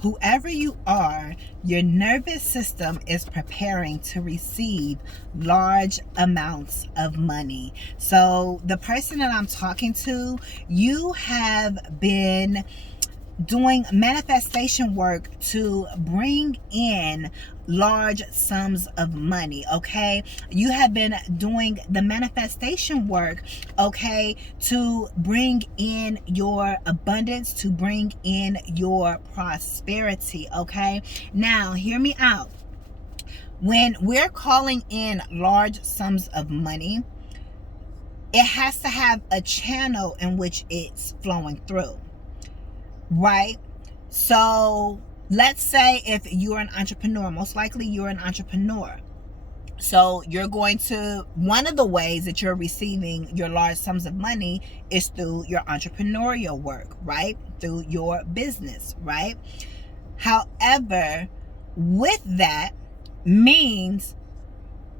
whoever you are, your nervous system is preparing to receive large amounts of money. So the person that I'm talking to, you have been doing manifestation work to bring in large sums of money. Okay, you have been doing the manifestation work, okay, to bring in your abundance, to bring in your prosperity. Okay, now hear me out. When we're calling in large sums of money, it has to have a channel in which it's flowing through, right? So let's say if you're an entrepreneur, most likely you're an entrepreneur. So you're going to, one of the ways that you're receiving your large sums of money is through your entrepreneurial work, right? Through your business, right? However, with that means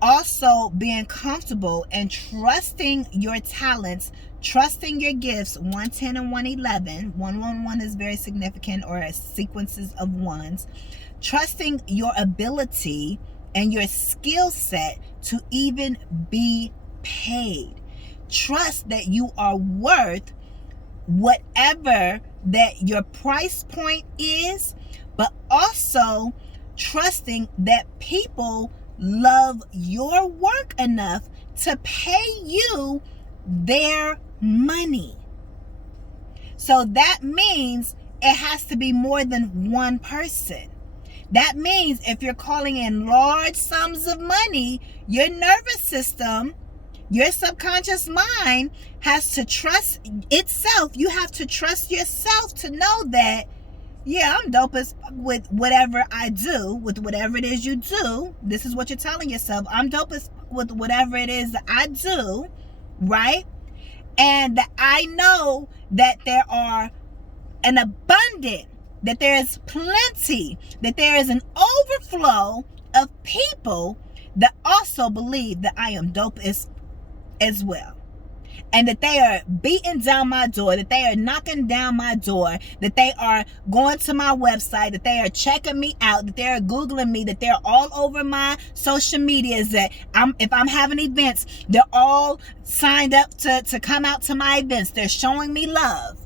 also being comfortable and trusting your talents, trusting your gifts. 110 and 111. 111 is very significant, or sequences of ones. Trusting your ability and your skill set to even be paid. Trust that you are worth whatever that your price point is, but also trusting that people love your work enough to pay you their money. So that means it has to be more than one person. That means if you're calling in large sums of money, your nervous system, your subconscious mind has to trust itself. You have to trust yourself to know that, yeah, I'm dope as with whatever I do, with whatever it is you do. This is what you're telling yourself. I'm dope as with whatever it is that I do, right? And that I know that there are an abundant, that there is plenty, that there is an overflow of people that also believe that I am dope as well. And that they are beating down my door, that they are knocking down my door, that they are going to my website, that they are checking me out, that they are Googling me, that they're all over my social medias, that if I'm having events, they're all signed up to come out to my events. They're showing me love.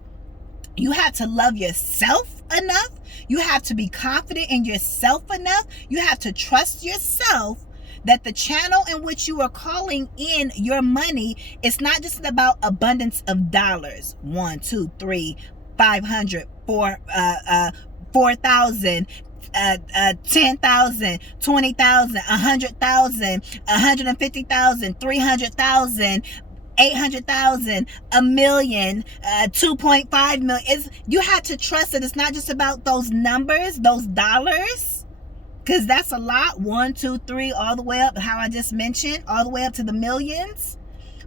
You have to love yourself enough. You have to be confident in yourself enough. You have to trust yourself that the channel in which you are calling in your money is not just about abundance of dollars. 1, 2, 3, 500, 4,000, 10,000, 20,000, 100,000, 150,000, 300,000, 800,000, a million, 2.5 million. You have to trust that it's not just about those numbers, those dollars. Because that's a lot. 1, 2, 3, all the way up, how I just mentioned, all the way up to the millions.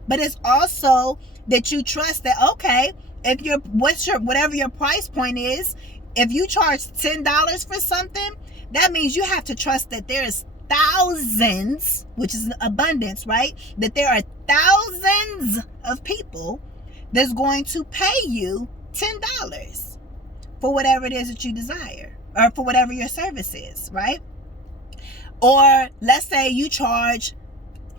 But it's also that you trust that, okay, if whatever your price point is, if you charge $10 for something, that means you have to trust that there is thousands, which is abundance, right? That there are thousands of people that's going to pay you $10 for whatever it is that you desire, or for whatever your service is, right? Or let's say you charge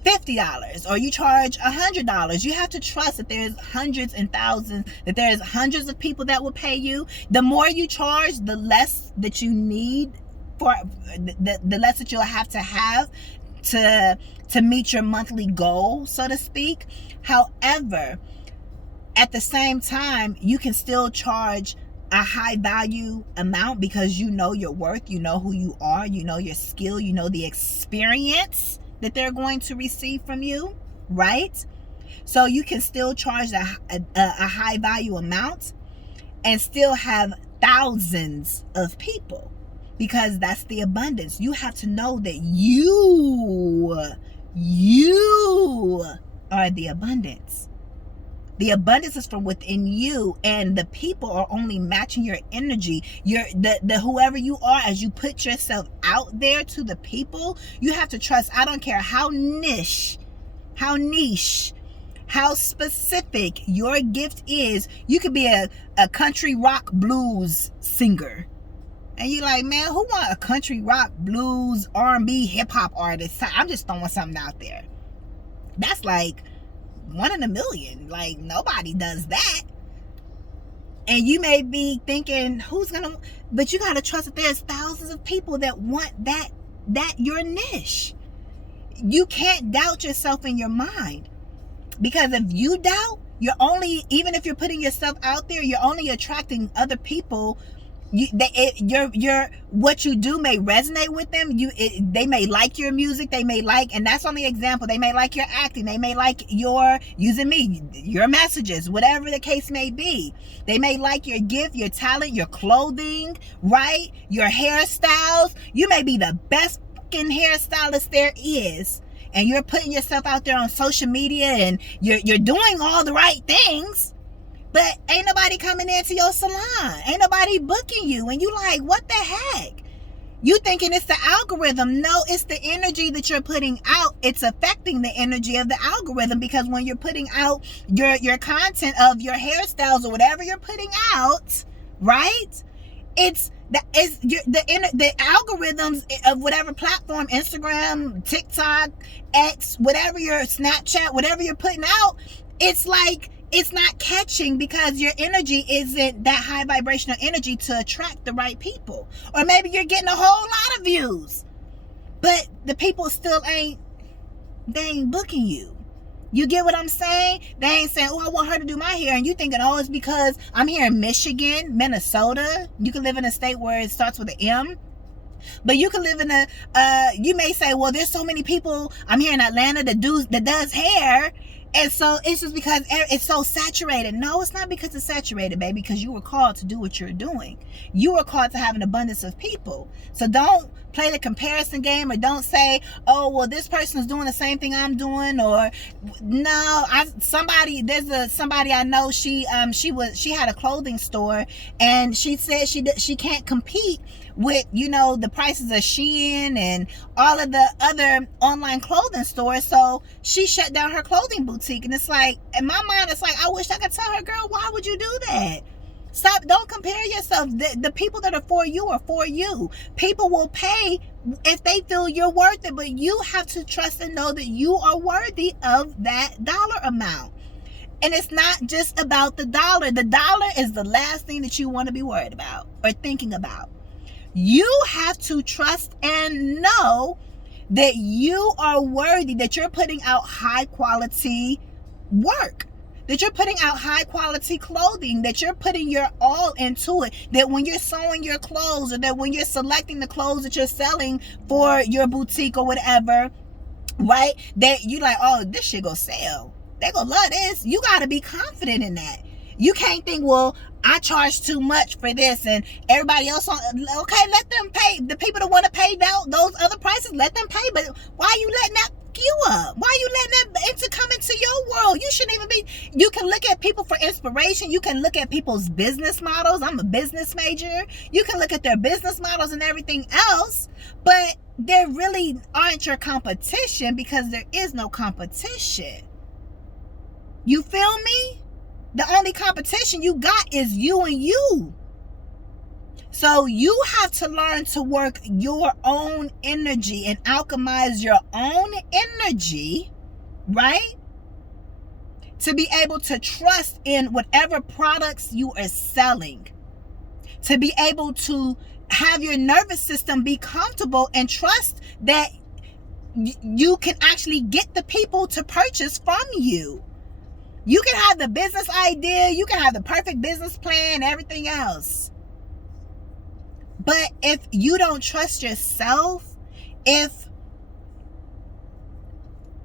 $50 or you charge $100. You have to trust that there's hundreds and thousands, that there's hundreds of people that will pay you. The more you charge, the less that you need for the less that you'll have to meet your monthly goal, so to speak. However, at the same time, you can still charge a high value amount because you know your worth, you know who you are, you know your skill, you know the experience that they're going to receive from you, right? So you can still charge a high value amount and still have thousands of people, because that's the abundance. You have to know that you are the abundance. The abundance is from within you, and the people are only matching your energy. The whoever you are, as you put yourself out there to the people, you have to trust. I don't care how niche, how specific your gift is. You could be a country rock blues singer, And you like, man, who want a country, rock, blues, R&B, hip-hop artist? I'm just throwing something out there. That's like 1 in a million. Like, nobody does that. And you may be thinking, but you got to trust that there's thousands of people that want that your niche. You can't doubt yourself in your mind. Because if you doubt, even if you're putting yourself out there, you're only attracting other people. What you do may resonate with them. They may like your music. And that's only an example. They may like your acting. They may like your messages, whatever the case may be. They may like your gift, your talent, your clothing, right? Your hairstyles. You may be the best fucking hairstylist there is, and you're putting yourself out there on social media, and you're doing all the right things. But ain't nobody coming into your salon. Ain't nobody booking you. And you like, what the heck? You thinking it's the algorithm. No, it's the energy that you're putting out. It's affecting the energy of the algorithm, because when you're putting out your content of your hairstyles or whatever you're putting out, right? The algorithms of whatever platform, Instagram, TikTok, X, whatever your Snapchat, whatever you're putting out, it's like, it's not catching, because your energy isn't that high vibrational energy to attract the right people. Or maybe you're getting a whole lot of views, but the people still ain't booking you. You get what I'm saying? They ain't saying, oh, I want her to do my hair. And you thinking, oh, it's because I'm here in Michigan, Minnesota. You can live in a state where it starts with an M. But you can live in you may say, well, there's so many people. I'm here in Atlanta that does hair. And so it's just because it's so saturated. No, it's not because it's saturated, baby, because you were called to do what you're doing. You were called to have an abundance of people. So don't play the comparison game, or don't say, oh, well, this person is doing the same thing I'm doing. Or no, somebody I know, she had a clothing store, and she said she can't compete with, the prices of Shein and all of the other online clothing stores. So she shut down her clothing boutique. And it's like, in my mind, it's like, I wish I could tell her, girl, why would you do that? Stop. Don't compare yourself. The people that are for you are for you. People will pay if they feel you're worth it, but you have to trust and know that you are worthy of that dollar amount. And it's not just about the dollar. The dollar is the last thing that you want to be worried about or thinking about. You have to trust and know that you are worthy, that you're putting out high quality work, that you're putting out high quality clothing, that you're putting your all into it, that when you're sewing your clothes, or that when you're selecting the clothes that you're selling for your boutique or whatever, right, that you like, oh, this shit go sell. They gonna love this. You got to be confident in that. You can't think, well, I charge too much for this, and everybody else okay, let them pay. The people that want to pay those other prices, let them pay. But why are you letting that you up? Why are you letting that come into your world? You shouldn't even be. You can look at people for inspiration. You can look at people's business models. I'm a business major. You can look at their business models and everything else, but they really aren't your competition, because there is no competition. You feel me? The only competition you got is you and you. So you have to learn to work your own energy and alchemize your own energy, right? To be able to trust in whatever products you are selling. To be able to have your nervous system be comfortable and trust that you can actually get the people to purchase from you. You can have the business idea, you can have the perfect business plan, everything else. But if you don't trust yourself, if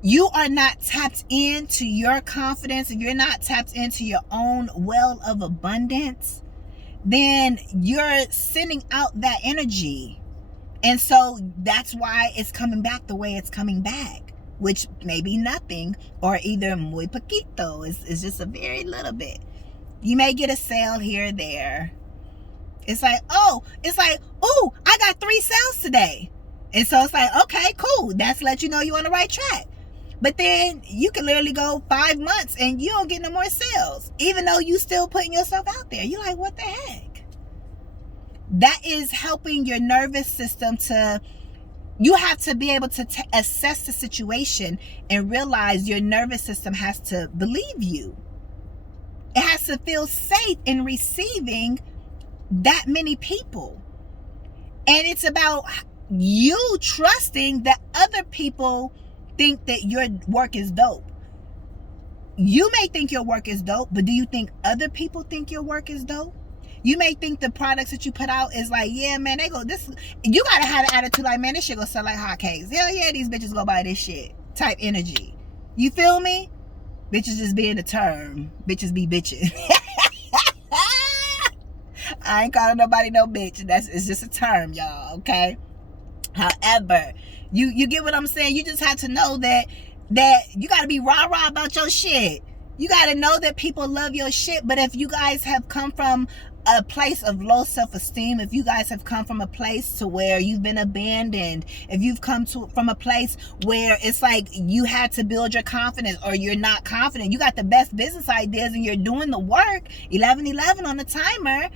you are not tapped into your confidence, if you're not tapped into your own well of abundance, then you're sending out that energy. And so that's why it's coming back the way it's coming back, which may be nothing, or either muy poquito, is just a very little bit. You may get a sale here or there. It's like, oh, I got 3 sales today. And so it's like, okay, cool. That's let you know you're on the right track. But then you can literally go 5 months and you don't get no more sales, even though you still putting yourself out there. You're like, what the heck? That is helping your nervous system to, you have to be able to assess the situation and realize your nervous system has to believe you. It has to feel safe in receiving that many people. And it's about you trusting that other people think that your work is dope. You may think your work is dope, but do you think other people think your work is dope? You may think the products that you put out is like, yeah, man, they go, this, you gotta have an attitude like, man, this shit gonna sell like hotcakes. Hell yeah, these bitches go buy this shit type energy. You feel me? Bitches just being the term. Bitches be bitching. I ain't calling nobody no bitch. It's just a term, y'all, okay? However, you get what I'm saying? You just have to know that you gotta be rah-rah about your shit. You gotta know that people love your shit. But if you guys have come from a place of low self-esteem, if you guys have come from a place to where you've been abandoned, if you've come from a place where it's like you had to build your confidence, or you're not confident, you got the best business ideas and you're doing the work, 11:11 on the timer,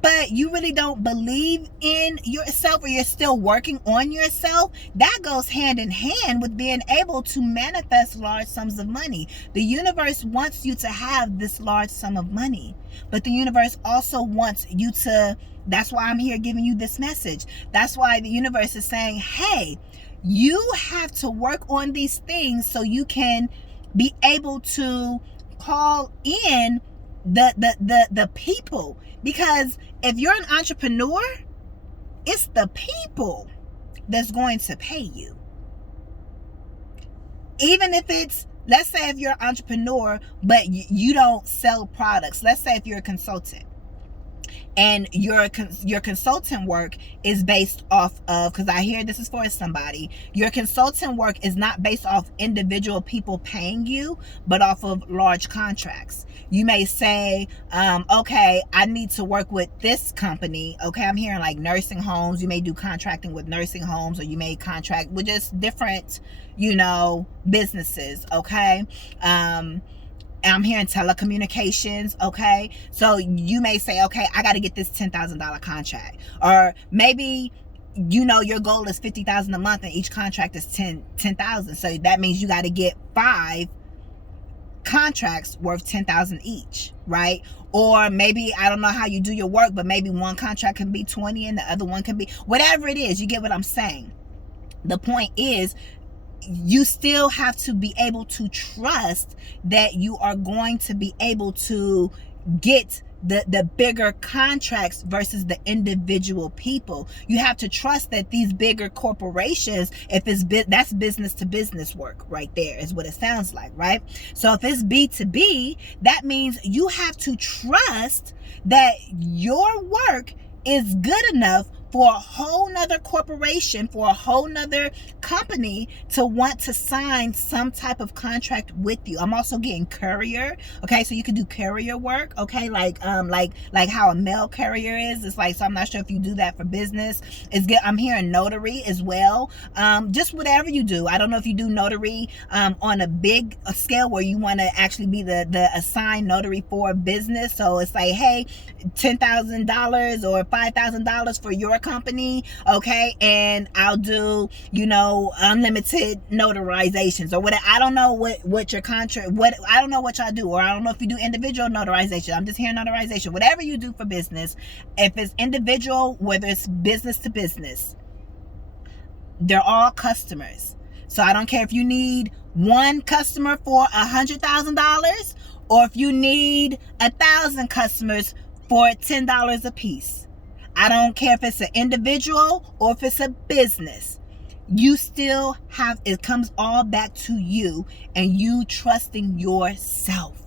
but you really don't believe in yourself, or you're still working on yourself, that goes hand in hand with being able to manifest large sums of money. The universe wants you to have this large sum of money, but the universe also wants you to, that's why I'm here giving you this message. That's why the universe is saying, hey, you have to work on these things so you can be able to call in the people. Because if you're an entrepreneur, it's the people that's going to pay you. Even if it's, let's say if you're an entrepreneur, but you don't sell products. Let's say if you're a consultant, and your consultant work is based off of, because I hear this is for somebody, your consultant work is not based off individual people paying you, but off of large contracts. You may say, okay, I need to work with this company. Okay, I'm hearing like nursing homes. You may do contracting with nursing homes, or you may contract with just different, businesses. Okay. I'm hearing telecommunications, okay? So you may say, okay, I got to get this $10,000 contract. Or maybe, your goal is $50,000 a month and each contract is $10,000. So that means you got to get 5 contracts worth $10,000 each, right? Or maybe, I don't know how you do your work, but maybe one contract can be 20 and the other one can be, whatever it is, you get what I'm saying. The point is, you still have to be able to trust that you are going to be able to get the bigger contracts versus the individual people. You have to trust that these bigger corporations, if it's that's business to business work right there, is what it sounds like, right? So if it's B2B, that means you have to trust that your work is good enough for a whole nother corporation, for a whole nother company to want to sign some type of contract with you. I'm also getting courier. Okay, so you can do courier work. Okay, like how a mail carrier is. It's like, so I'm not sure if you do that for business. It's good. I'm hearing notary as well. Just whatever you do. I don't know if you do notary on a big scale where you want to actually be the assigned notary for a business. So it's like, hey, $10,000 or $5,000 for your company, okay, and I'll do unlimited notarizations or whatever. I don't know what your contract, I don't know what y'all do, or I don't know if you do individual notarization. I'm just hearing notarization. Whatever you do for business, if it's individual, whether it's business to business, they're all customers. So I don't care if you need one customer for $100,000 or if you need 1,000 customers for $10 a piece. I don't care if it's an individual or if it's a business. You still have, it comes all back to you and you trusting yourself.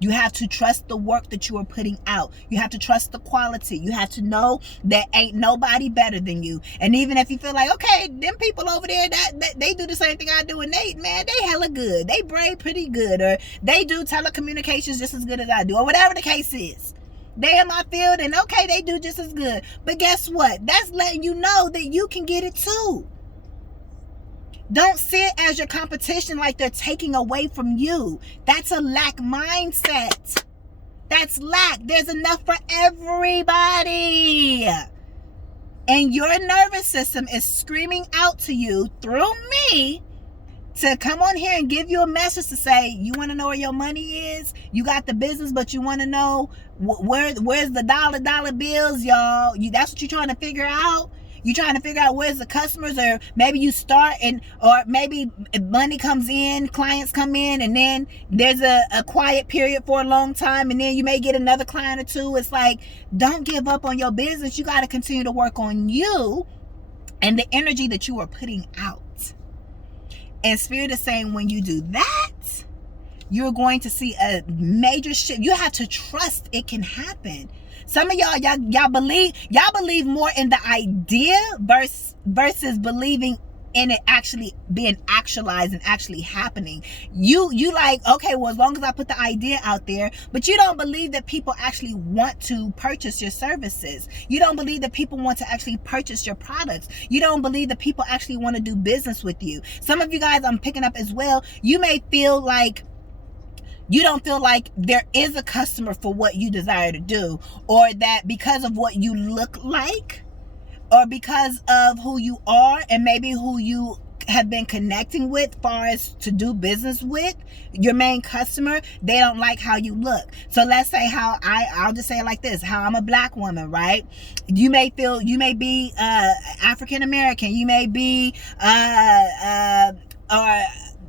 You have to trust the work that you are putting out. You have to trust the quality. You have to know that ain't nobody better than you. And even if you feel like, okay, them people over there, that they do the same thing I do, and they hella good. They braid pretty good, or they do telecommunications just as good as I do, or whatever the case is. They in my field, and okay, they do just as good. But guess what? That's letting you know that you can get it too. Don't see it as your competition like they're taking away from you. That's a lack mindset. That's lack. There's enough for everybody. And your nervous system is screaming out to you through me to come on here and give you a message to say, you want to know where your money is? You got the business, but you want to know where's the dollar bills, y'all? That's what you're trying to figure out? You're trying to figure out where's the customers, or maybe you start or maybe money comes in, clients come in, and then there's a quiet period for a long time, and then you may get another client or two. It's like, don't give up on your business. You got to continue to work on you and the energy that you are putting out. And Spirit is saying, when you do that, you're going to see a major shift. You have to trust it can happen. Some of y'all believe more in the idea versus believing in it actually being actualized and actually happening. You like, okay, well, as long as I put the idea out there, but you don't believe that people actually want to purchase your services. You don't believe that people want to actually purchase your products. You don't believe that people actually want to do business with you. Some of you guys, I'm picking up as well, you may feel like you don't feel like there is a customer for what you desire to do, or that because of what you look like, or because of who you are and maybe who you have been connecting with far as to do business with, your main customer, they don't like how you look. So let's say I'll just say it like this, how I'm a black woman, right? You may be African American, you may be or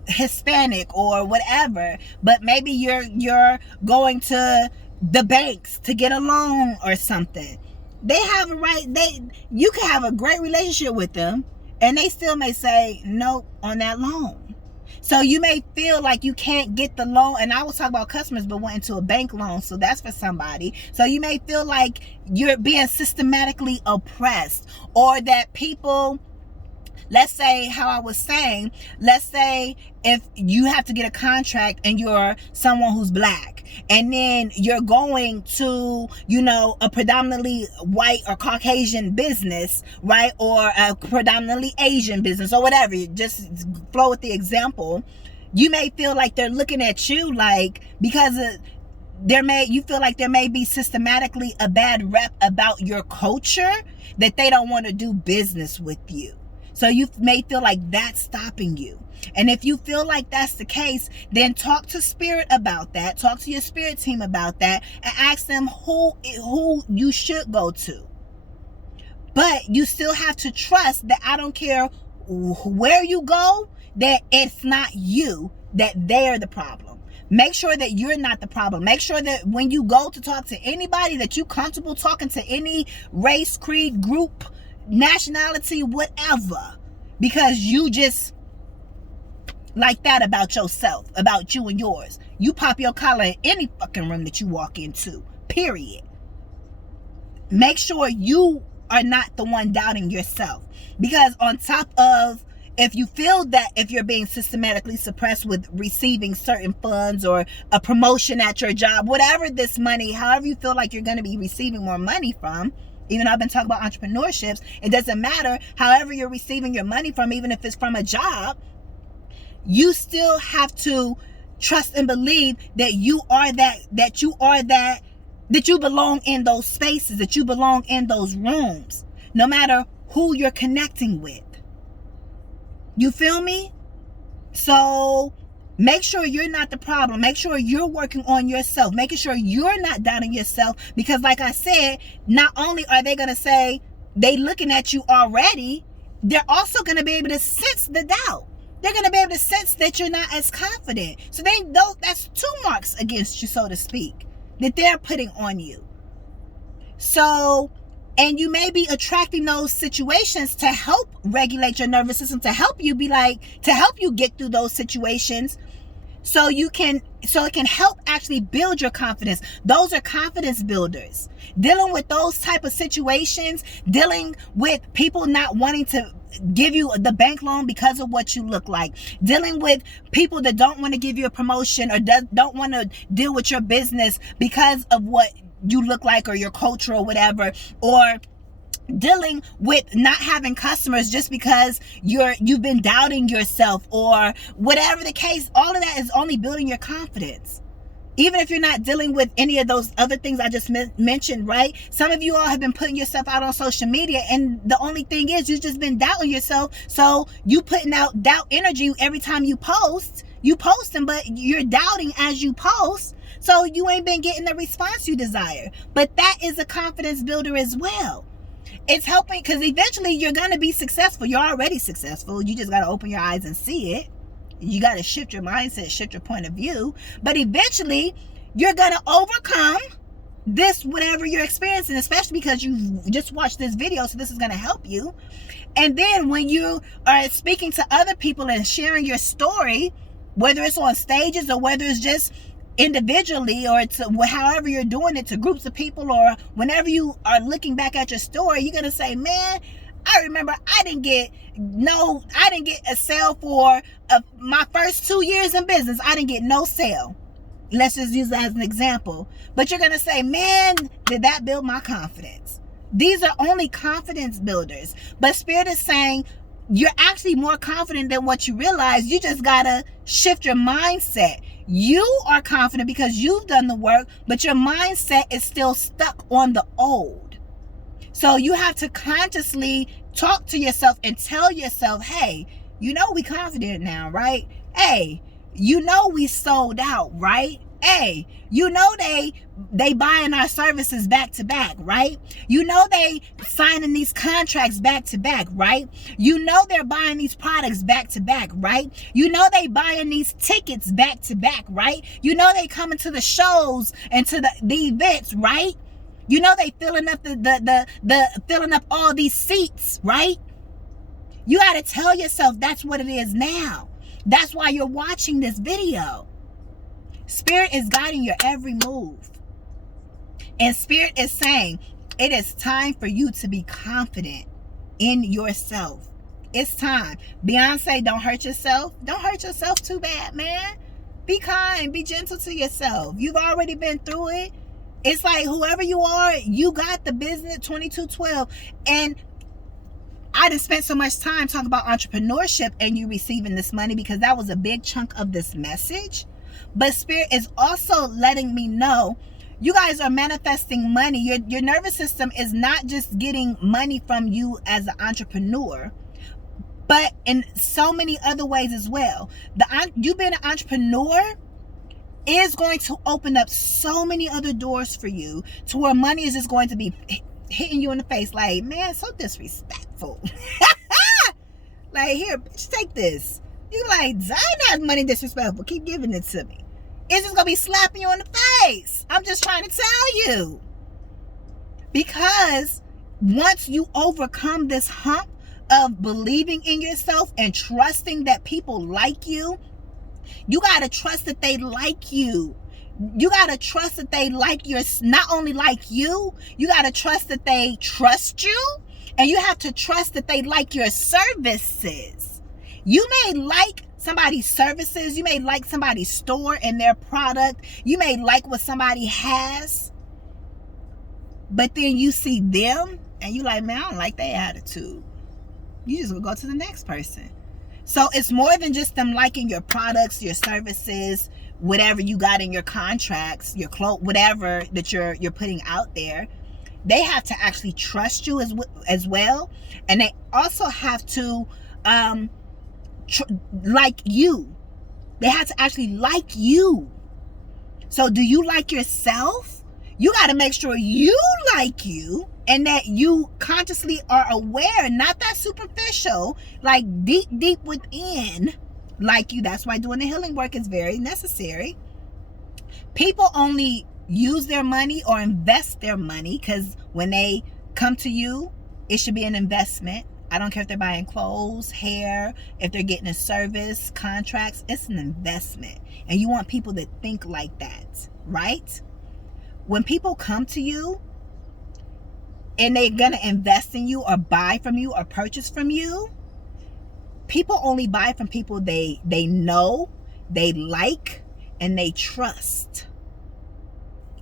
Hispanic or whatever, but maybe you're going to the banks to get a loan or something. They have a right, you can have a great relationship with them and they still may say nope on that loan. So you may feel like you can't get the loan, and I was talking about customers but went into a bank loan, so that's for somebody. So you may feel like you're being systematically oppressed, or that people, let's say, how I was saying, let's say if you have to get a contract and you're someone who's black, and then you're going to, a predominantly white or Caucasian business, right? Or a predominantly Asian business or whatever, just flow with the example. You may feel like they're looking at you like, because you feel like there may be systematically a bad rep about your culture, that they don't want to do business with you. So you may feel like that's stopping you. And if you feel like that's the case, then talk to Spirit about that. Talk to your Spirit team about that and ask them who you should go to. But you still have to trust that I don't care where you go, that it's not you, that they're the problem. Make sure that you're not the problem. Make sure that when you go to talk to anybody, that you're comfortable talking to any race, creed, group, nationality, whatever, because you just like that about yourself, about you and yours. You pop your collar in any fucking room that you walk into, period. Make sure you are not the one doubting yourself, because on top of, if you feel that if you're being systematically suppressed with receiving certain funds or a promotion at your job, whatever this money, however you feel like you're going to be receiving more money from, even though I've been talking about entrepreneurships, it doesn't matter. However you're receiving your money from, even if it's from a job, you still have to trust and believe that you belong in those spaces, that you belong in those rooms, no matter who you're connecting with. You feel me? So make sure you're not the problem. Make sure you're working on yourself, making sure you're not doubting yourself, because like I said, not only are they going to say they looking at you already, they're also going to be able to sense the doubt. They're going to be able to sense that you're not as confident. So that's 2 marks against you, so to speak, that they're putting on you. So, and you may be attracting those situations to help regulate your nervous system, to help you get through those situations, so it can help actually build your confidence. Those are confidence builders. Dealing with those type of situations, dealing with people not wanting to give you the bank loan because of what you look like, dealing with people that don't want to give you a promotion or don't want to deal with your business because of what you look like or your culture or whatever, or dealing with not having customers just because you've been doubting yourself or whatever the case. All of that is only building your confidence. Even if you're not dealing with any of those other things I just mentioned, right? Some of you all have been putting yourself out on social media, and the only thing is you've just been doubting yourself. So you putting out doubt energy every time you post. You posting, but you're doubting as you post. So you ain't been getting the response you desire. But that is a confidence builder as well. It's helping, because eventually you're going to be successful. You're already successful. You just got to open your eyes and see it. You got to shift your mindset, shift your point of view. But eventually, you're going to overcome this, whatever you're experiencing, especially because you just watched this video. So this is going to help you. And then when you are speaking to other people and sharing your story, whether it's on stages or whether it's just individually, or to however you're doing it, to groups of people, or whenever you are looking back at your story, you're going to say, man, I remember I didn't get a sale for my first 2 years in business. I didn't get no sale. Let's just use that as an example. But you're going to say, man, did that build my confidence? These are only confidence builders. But Spirit is saying you're actually more confident than what you realize. You just got to shift your mindset. You are confident because you've done the work, but your mindset is still stuck on the old. So you have to consciously talk to yourself and tell yourself, hey, you know we confident now, right? Hey, you know we sold out, right? Hey, you know they buying our services back to back, right? You know they signing these contracts back to back, right? You know they're buying these products back to back, right? You know they buying these tickets back to back, right? You know they coming to the shows and to the events, right? You know they filling up filling up all these seats, right? You got to tell yourself that's what it is now. That's why you're watching this video. Spirit is guiding your every move. And Spirit is saying it is time for you to be confident in yourself. It's time. Beyonce, don't hurt yourself. Don't hurt yourself too bad, man. Be kind. Be gentle to yourself. You've already been through it. It's like whoever you are, you got the business 2212. And I just spent so much time talking about entrepreneurship and you receiving this money because that was a big chunk of this message. But Spirit is also letting me know you guys are manifesting money. Your nervous system is not just getting money from you as an entrepreneur, but in so many other ways as well. You being an entrepreneur is going to open up so many other doors for you to where money is just going to be hitting you in the face like, man, so disrespectful. Like, here, bitch, take this. You like, that's money disrespectful. Keep giving it to me. It's just going to be slapping you in the face. I'm just trying to tell you. Because once you overcome this hump of believing in yourself and trusting that people like you, you got to trust that they like you. You got to trust that they like your, not only like you, you got to trust that they trust you. And you have to trust that they like your services. You may like somebody's services. You may like somebody's store and their product. You may like what somebody has. But then you see them and you like, man, I don't like their attitude. You just will go to the next person. So it's more than just them liking your products, your services, whatever you got in your contracts, your clothes, whatever that you're putting out there. They have to actually trust you as well. And they also have to like you. They have to actually like you. So do you like yourself? You got to make sure you like you and that you consciously are aware, not that superficial, like deep within, like you. That's why doing the healing work is very necessary. People only use their money or invest their money because when they come to you, it should be an investment. I don't care if they're buying clothes, hair, if they're getting a service, contracts, it's an investment. And you want people that think like that, right? When people come to you and they're going to invest in you or buy from you or purchase from you, people only buy from people they know, they like, and they trust.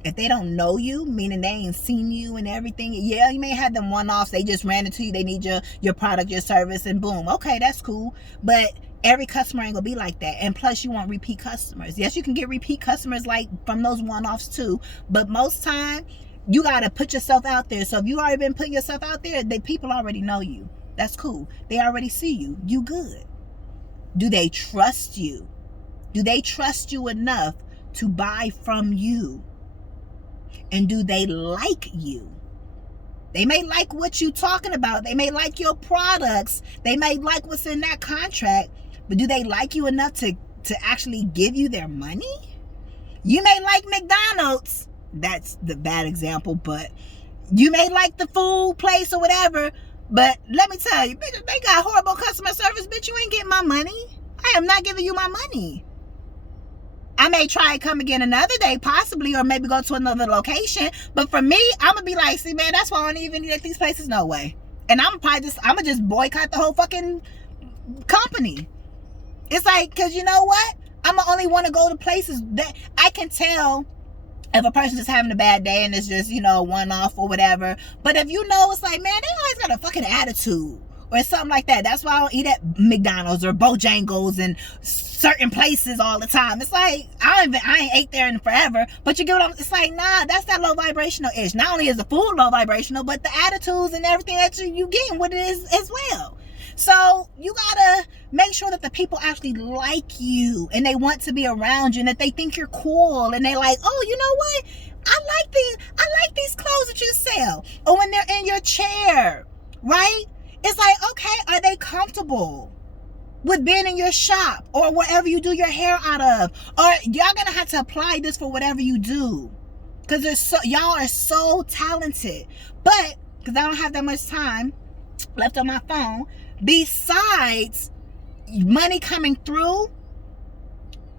If they don't know you, meaning they ain't seen you and everything, yeah, you may have them one-offs. They just ran into you. They need your product, your service, and boom. Okay, that's cool. But Every customer ain't gonna be like that. And plus, you want repeat customers. Yes, you can get repeat customers like from those one-offs too, but most time you gotta put yourself out there. So if you already been putting yourself out there, people already know you. That's cool. They already see you. You good. Do they trust you? Do they trust you enough to buy from you? And do they like you? They may like what you're talking about. They may like your products. They may like what's in that contract. But do they like you enough to actually give you their money? You may like McDonald's. That's the bad example, but you may like the food place or whatever. But let me tell you, bitch, they got horrible customer service. Bitch, you ain't getting my money. I am not giving you my money. I may try and come again another day, possibly, or maybe go to another location. But for me, I'm gonna be like, see, man, that's why I don't even eat at these places. No way. And I'm gonna just boycott the whole fucking company. It's like, cause you know what? I'm gonna only want to go to places that I can tell if a person's just having a bad day and it's just, one off or whatever. But if you know, it's like, man, they always got a fucking attitude or something like that. That's why I don't eat at McDonald's or Bojangles and certain places all the time. It's like, I ain't ate there in forever, but you get what it's like, nah, that's that low vibrational ish. Not only is the food low vibrational, but the attitudes and everything that you getting with it is as well. So you gotta make sure that the people actually like you and they want to be around you and that they think you're cool and they like, oh, you know what? I like these clothes that you sell. Or when they're in your chair, right? It's like, okay, are they comfortable with being in your shop or wherever you do your hair out of? Or y'all gonna have to apply this for whatever you do, because y'all are so talented. But because I don't have that much time left on my phone, besides money coming through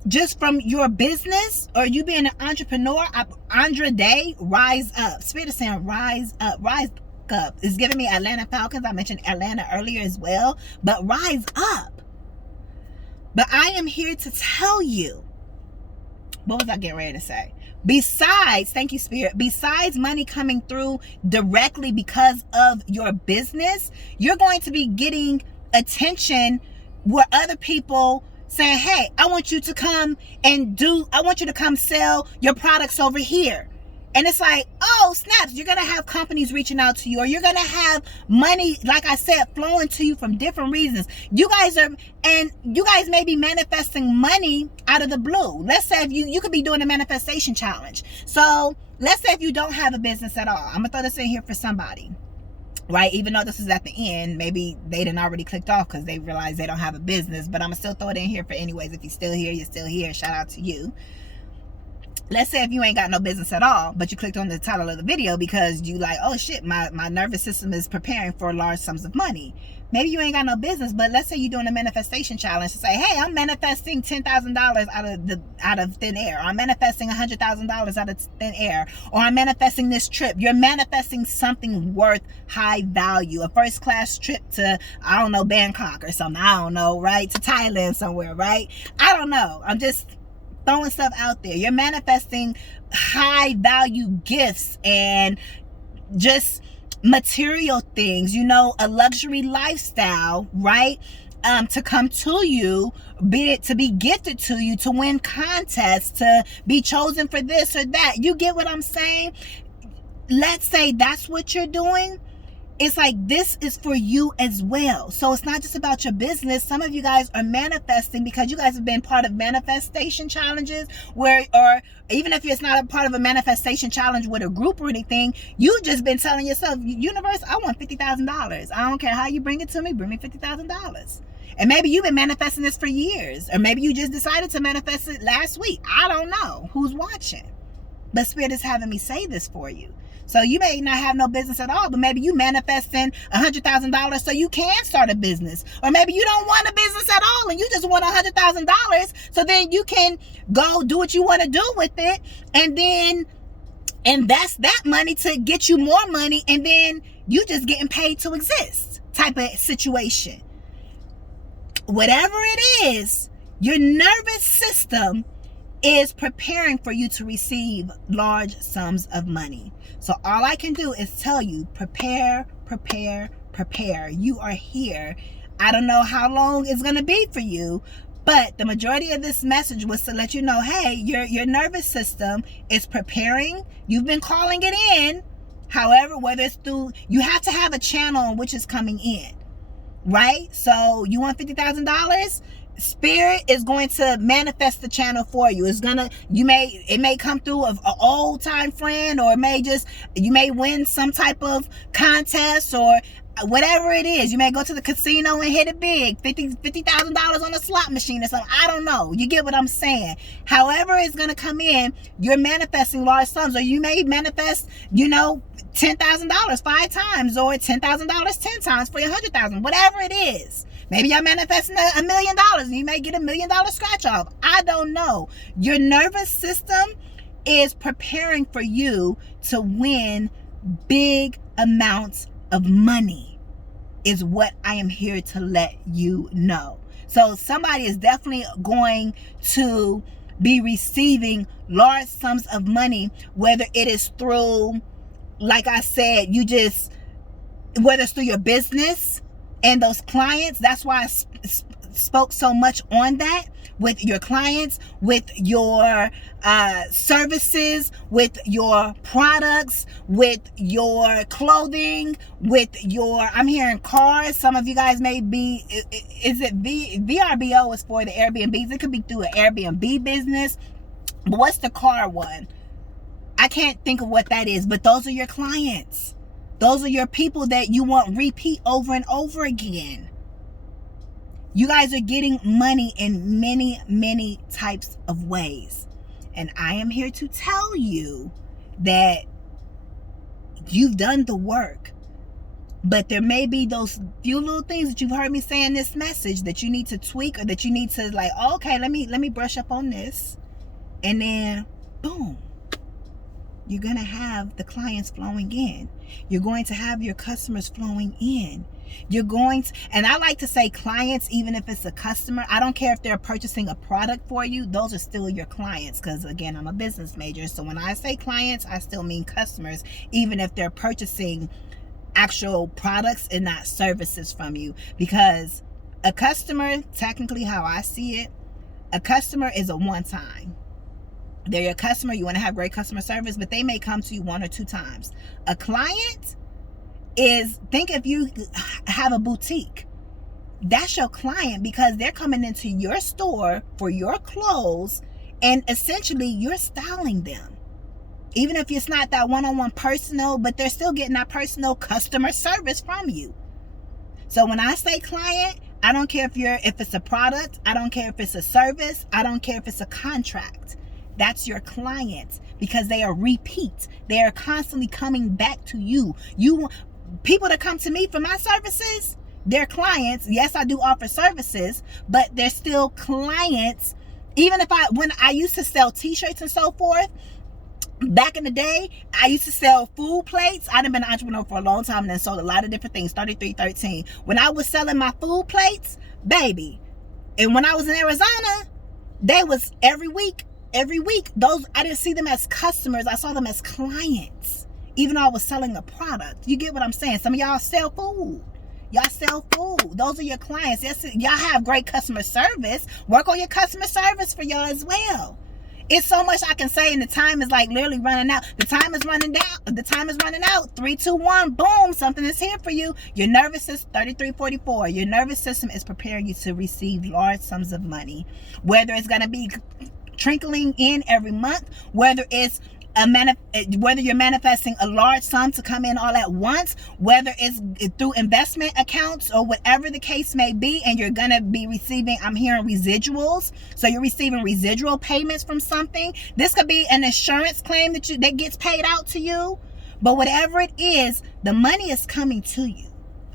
just from your business or you being an entrepreneur, Andra Day, rise up. Spirit is saying rise up, rise up. It's giving me Atlanta Falcons. I mentioned Atlanta earlier as well, but rise up. But I am here to tell you, what was I getting ready to say? Besides, thank you, Spirit, besides money coming through directly because of your business, you're going to be getting attention where other people saying, hey, I want you to come sell your products over here. And it's like, oh, snaps, you're going to have companies reaching out to you, or you're going to have money, like I said, flowing to you from different reasons. You guys may be manifesting money out of the blue. Let's say if you could be doing a manifestation challenge. So let's say if you don't have a business at all. I'm going to throw this in here for somebody, right? Even though this is at the end, maybe they didn't already clicked off because they realized they don't have a business, but I'm going to still throw it in here for anyways. If you're still here, you're still here. Shout out to you. Let's say if you ain't got no business at all, but you clicked on the title of the video because you like, oh shit, my nervous system is preparing for large sums of money. Maybe you ain't got no business, but let's say you're doing a manifestation challenge to say, hey, I'm manifesting $10,000 out of thin air. Or I'm manifesting $100,000 out of thin air. Or I'm manifesting this trip. You're manifesting something worth high value. A first class trip to, I don't know, Bangkok or something. I don't know, right? To Thailand somewhere, right? I don't know. I'm just throwing stuff out there. You're manifesting high value gifts and just material things, a luxury lifestyle, right? To come to you, to be gifted to you, to win contests, to be chosen for this or that. You get what I'm saying? Let's say that's what you're doing. It's like, this is for you as well. So it's not just about your business. Some of you guys are manifesting because you guys have been part of manifestation challenges or even if it's not a part of a manifestation challenge with a group or anything, you just been telling yourself, universe, I want $50,000. I don't care how you bring it to me, bring me $50,000. And maybe you've been manifesting this for years, or maybe you just decided to manifest it last week. I don't know who's watching, but Spirit is having me say this for you. So you may not have no business at all, but maybe you manifesting $100,000 so you can start a business. Or maybe you don't want a business at all and you just want $100,000 so then you can go do what you want to do with it and then invest that money to get you more money, and then you just getting paid to exist type of situation. Whatever it is, your nervous system is preparing for you to receive large sums of money. So all I can do is tell you, prepare, prepare, prepare. You are here. I don't know how long it's going to be for you, but the majority of this message was to let you know, hey, your nervous system is preparing. You've been calling it in. However, whether it's through, you have to have a channel on which is coming in, right? So you want $50,000? Spirit is going to manifest the channel for you. It may come through an old time friend, or you may win some type of contest, or whatever it is. You may go to the casino and hit it big, $50,000 on a slot machine or something. I don't know. You get what I'm saying? However it's going to come in, you're manifesting large sums, or you may manifest, $10,000 5 times, or $10,000 10 times for your $100,000, whatever it is. Maybe y'all manifesting $1 million and you may get $1 million scratch off. I don't know. Your nervous system is preparing for you to win big amounts of money, is what I am here to let you know. So somebody is definitely going to be receiving large sums of money, whether it is through, like I said, whether it's through your business and those clients. That's why I spoke so much on that, with your clients, with your services, with your products, with your clothing, with I'm hearing cars. Some of you guys may be, VRBO is for the Airbnbs. It could be through an Airbnb business. But what's the car one? I can't think of what that is, but those are your clients. Those are your people that you want repeat over and over again. You guys are getting money in many, many types of ways. And I am here to tell you that you've done the work. But there may be those few little things that you've heard me say in this message that you need to tweak, or that you need to okay, let me brush up on this. And then boom, you're going to have the clients flowing in. You're going to have your customers flowing in. And I like to say clients, even if it's a customer. I don't care if they're purchasing a product for you. Those are still your clients, because again, I'm a business major. So when I say clients, I still mean customers, even if they're purchasing actual products and not services from you. Because a customer, technically how I see it, a customer is a one-time. They're your customer. You want to have great customer service, but they may come to you 1 or 2 times. A client is, think if you have a boutique, that's your client, because they're coming into your store for your clothes, and essentially you're styling them. Even if it's not that one-on-one personal, but they're still getting that personal customer service from you. So when I say client, I don't care if it's a product, I don't care if it's a service, I don't care if it's a contract. That's your clients, because they are repeat. They are constantly coming back to you. People that come to me for my services, they're clients. Yes, I do offer services, but they're still clients. Even when I used to sell t-shirts and so forth, back in the day, I used to sell food plates. I've been an entrepreneur for a long time and then sold a lot of different things. 3313. When I was selling my food plates, baby, and when I was in Arizona, they was every week. Those, I didn't see them as customers. I saw them as clients, even though I was selling a product. You get what I'm saying? Some of y'all sell food. Y'all sell food. Those are your clients. Yes, y'all have great customer service. Work on your customer service for y'all as well. It's so much I can say, and the time is literally running out. The time is running down. The time is running out. 3, 2, 1, boom, something is here for you. Your nervous system, 3344. Your nervous system is preparing you to receive large sums of money. Whether it's going to be trickling in every month, whether you're manifesting a large sum to come in all at once, whether it's through investment accounts or whatever the case may be, and you're gonna be receiving, I'm hearing residuals, so you're receiving residual payments from something. This could be an insurance claim that gets paid out to you, but whatever it is, the money is coming to you.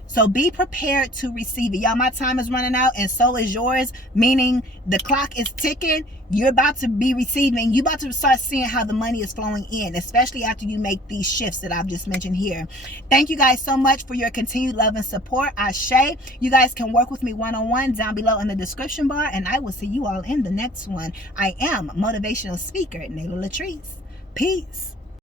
So be prepared to receive it. Y'all, my time is running out, and so is yours, meaning the clock is ticking. You're about to be receiving. You're about to start seeing how the money is flowing in, especially after you make these shifts that I've just mentioned here. Thank you guys so much for your continued love and support. Ashe. You guys can work with me one-on-one down below in the description bar, and I will see you all in the next one. I am Motivational Speaker, LATRICE. Peace.